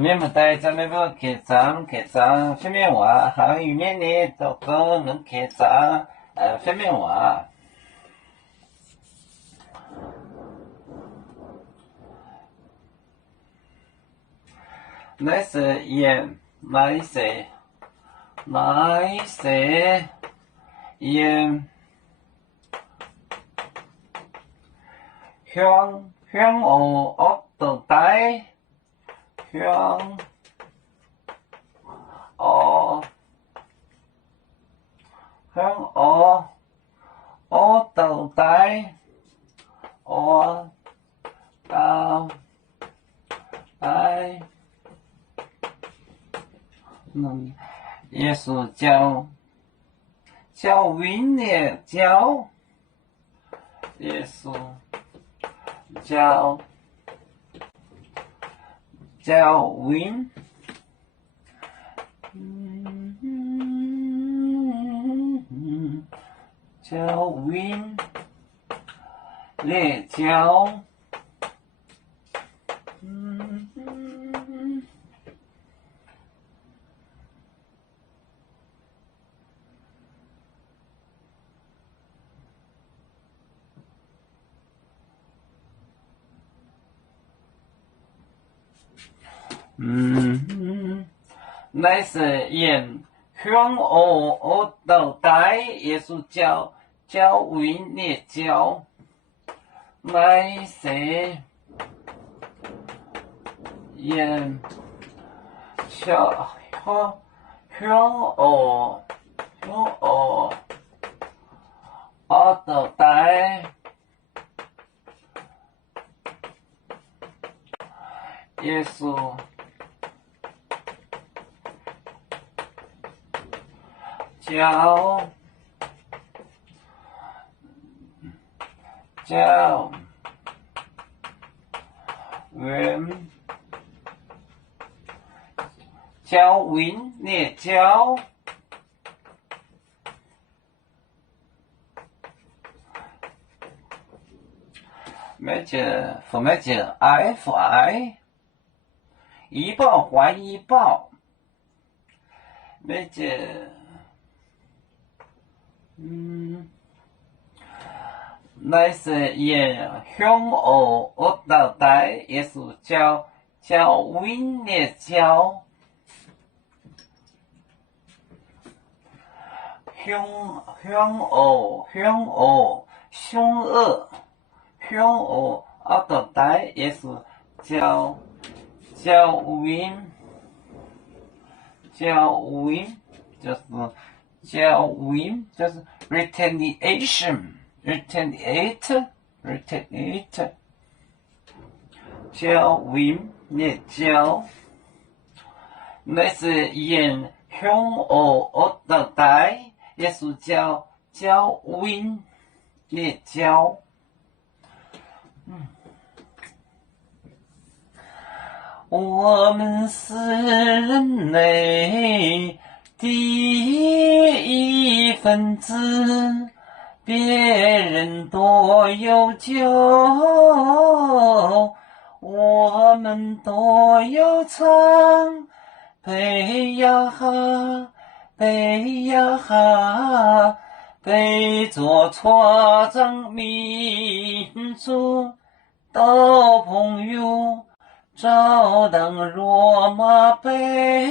面不带咱那个开张方面话，行语面呢都可能开张方面话。那是烟，那是烟，香我都带，香我都带，我都带。耶稣教温的教，耶稣教温，教温的教。那是因向我都带耶稣教温的教，那是因向我都带耶稣教温的教。没解，不没解 ，FI， 一报还一报，没解，那是也向我到带也是教温的教，向我到带也是教温就是 retaliate 教温的教，那是因向我到带也是教温的教。我们是人类第一分子，别人都有救，我们都有唱，背呀哈，背呀哈，背着错张民族的朋友。照当罗马杯，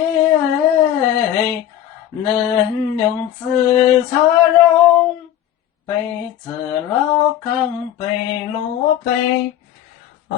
能用自茶容，背着老康背罗背，啊。